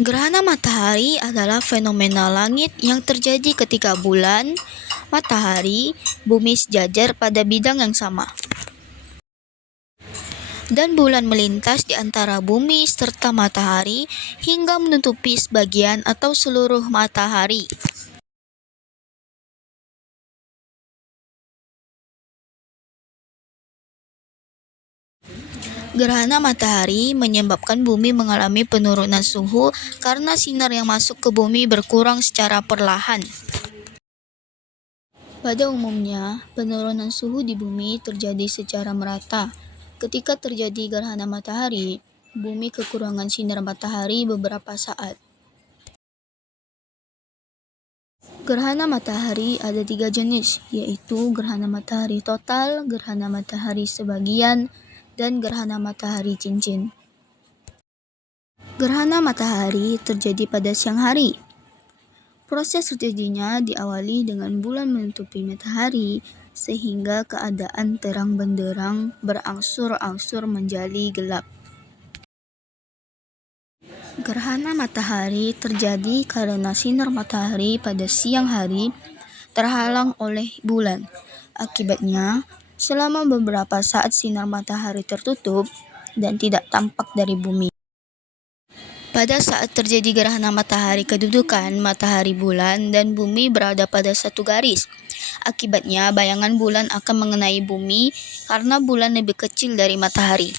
Gerhana matahari adalah fenomena langit yang terjadi ketika bulan, matahari, bumi sejajar pada bidang yang sama, dan bulan melintas di antara bumi serta matahari hingga menutupi sebagian atau seluruh matahari. Gerhana matahari menyebabkan bumi mengalami penurunan suhu karena sinar yang masuk ke bumi berkurang secara perlahan. Pada umumnya, penurunan suhu di bumi terjadi secara merata. Ketika terjadi gerhana matahari, bumi kekurangan sinar matahari beberapa saat. Gerhana matahari ada 3 jenis, yaitu gerhana matahari total, gerhana matahari sebagian, dan gerhana matahari cincin. Gerhana matahari terjadi pada siang hari. Proses terjadinya diawali dengan bulan menutupi matahari, sehingga keadaan terang benderang berangsur-angsur menjadi gelap. Gerhana matahari terjadi karena sinar matahari pada siang hari terhalang oleh bulan. Akibatnya, selama beberapa saat sinar matahari tertutup dan tidak tampak dari bumi. Pada saat terjadi gerhana matahari kedudukan, matahari, bulan, dan bumi berada pada satu garis. Akibatnya, bayangan bulan akan mengenai bumi karena bulan lebih kecil dari matahari.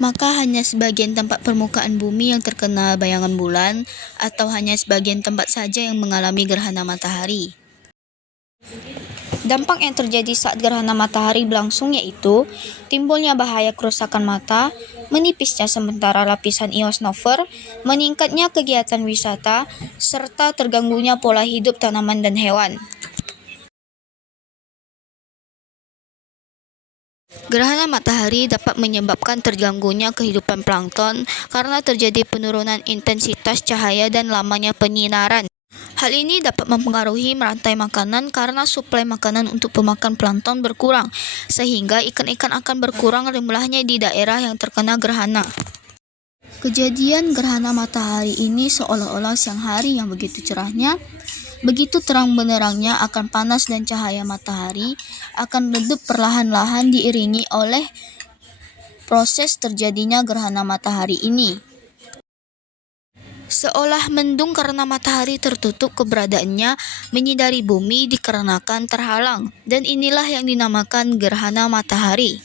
Maka hanya sebagian tempat permukaan bumi yang terkena bayangan bulan, atau hanya sebagian tempat saja yang mengalami gerhana matahari. Dampak yang terjadi saat gerhana matahari berlangsung yaitu timbulnya bahaya kerusakan mata, menipisnya sementara lapisan ionosfer, meningkatnya kegiatan wisata, serta terganggunya pola hidup tanaman dan hewan. Gerhana matahari dapat menyebabkan terganggunya kehidupan plankton karena terjadi penurunan intensitas cahaya dan lamanya penyinaran. Hal ini dapat mempengaruhi rantai makanan karena suplai makanan untuk pemakan plankton berkurang, sehingga ikan-ikan akan berkurang jumlahnya di daerah yang terkena gerhana. Kejadian gerhana matahari ini seolah-olah siang hari yang begitu cerahnya, begitu terang benderangnya akan panas dan cahaya matahari akan redup perlahan-lahan diiringi oleh proses terjadinya gerhana matahari ini. Seolah mendung karena matahari tertutup keberadaannya menyinari bumi dikarenakan terhalang, dan inilah yang dinamakan gerhana matahari.